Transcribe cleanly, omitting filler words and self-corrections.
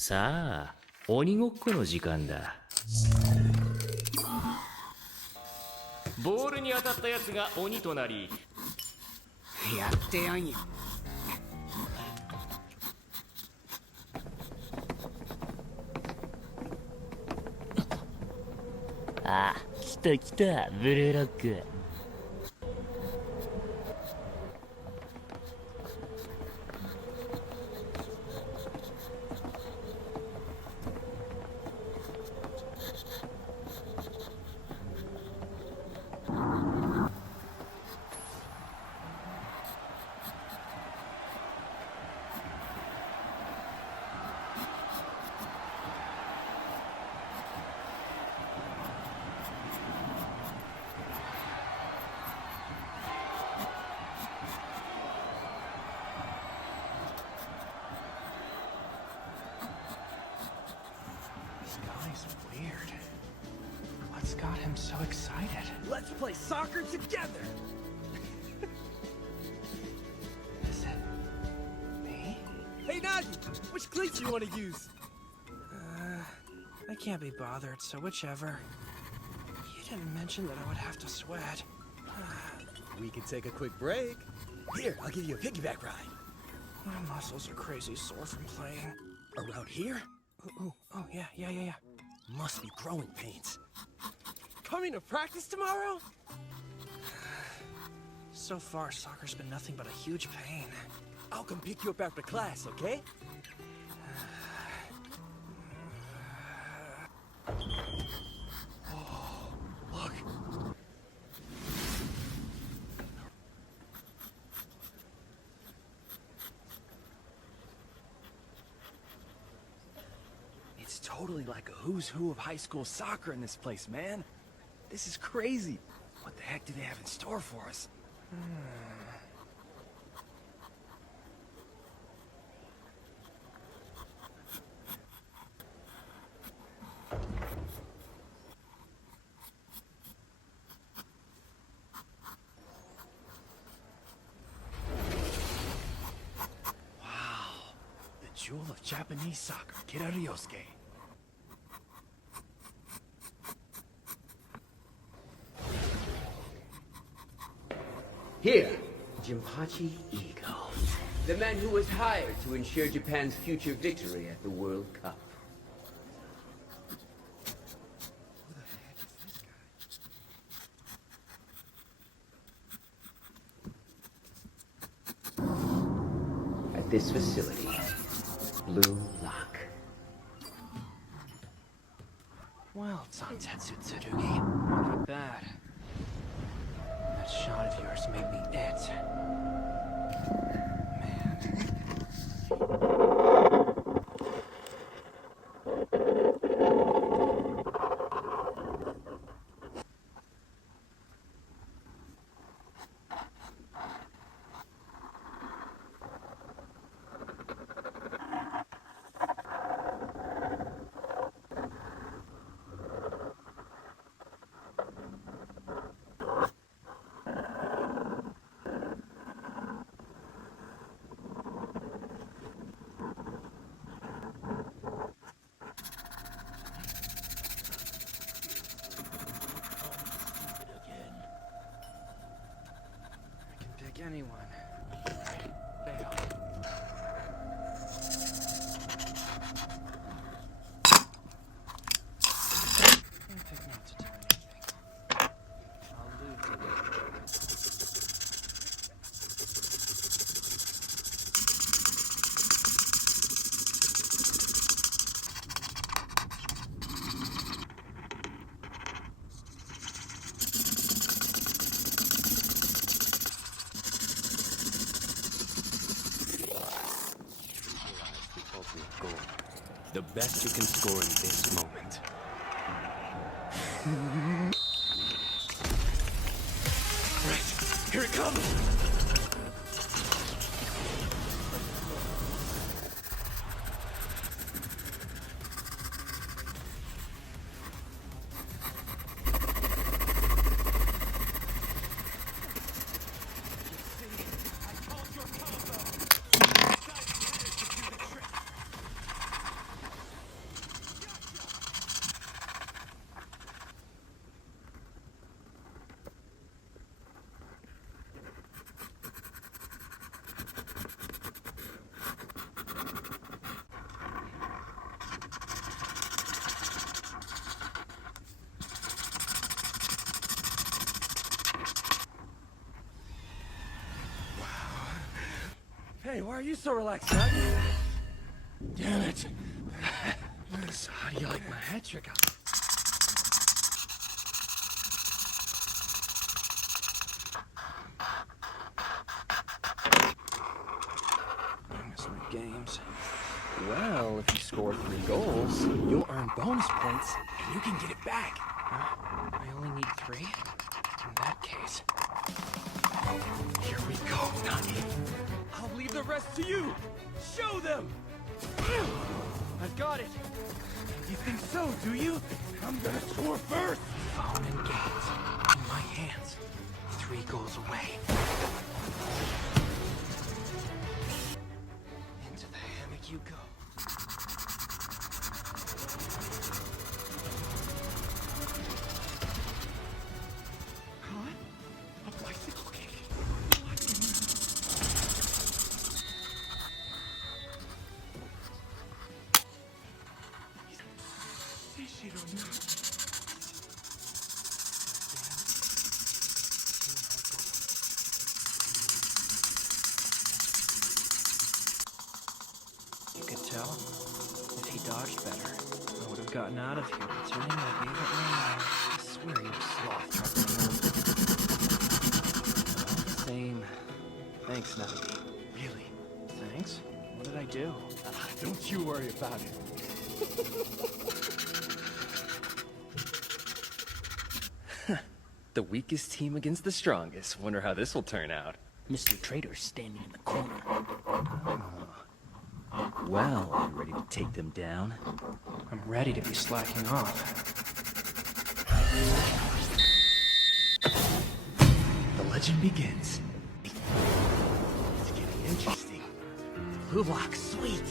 さあ、鬼ごっこの時間だ。ボールに当たったやつが鬼となり、やってやんよ。あ、来た来た、ブルーロック。What's got him so excited? Let's play soccer together! Is it me? Hey Nagi, which cleats do you want to use? I can't be bothered, so whichever. You didn't mention that I would have to sweat. We can take a quick break. Here, I'll give you a piggyback ride. My muscles are crazy sore from playing. Around here? Oh, yeah. Must be growing pains. Coming to practice tomorrow? So far, soccer's been nothing but a huge pain. I'll come pick you up after class, okay? Oh, look. It's totally like a who's who of high school soccer in this place, man. This is crazy. What the heck do they have in store for us? Wow. The jewel of Japanese soccer, Kirariosuke. Here, Jinpachi Ego, the man who was hired to ensure Japan's future victory at the World Cup. Who the heck is this guy? At this facility, Blue Lock. Well, Santetsu Tsurugi, not bad. That shot of yours made me it. Man. Anyone. Fail. Can't pick not to do anything. I'll lose it. the best you can score in this moment. Right, here it comes! Hey, why are you so relaxed, Nagi? Damn it. So how do you like my hat trick? I miss my games. Well, if you score 3 goals, you'll earn bonus points, and you can get it back. I only need 3? In that case... Here we go, Nagi. I'll leave the rest to you. Show them. I've got it. You think so, do you? I'm gonna score first. Phone and games. In my hands. 3 goals away. Into the hammock you go. Huh? A bicycle kick? Seishiro, no. You could tell. If he dodged better, I would have gotten out of here, considering I gave it my all. I swear you sloth. Same. Thanks, Nagi. Really? Thanks? What did I do? Don't you worry about it. The weakest team against the strongest. Wonder how this will turn out. Mr. Trader's standing in the corner. Well, you ready to take them down? I'm ready to be slacking off. The legend begins. It's getting interesting. Blue block, sweet.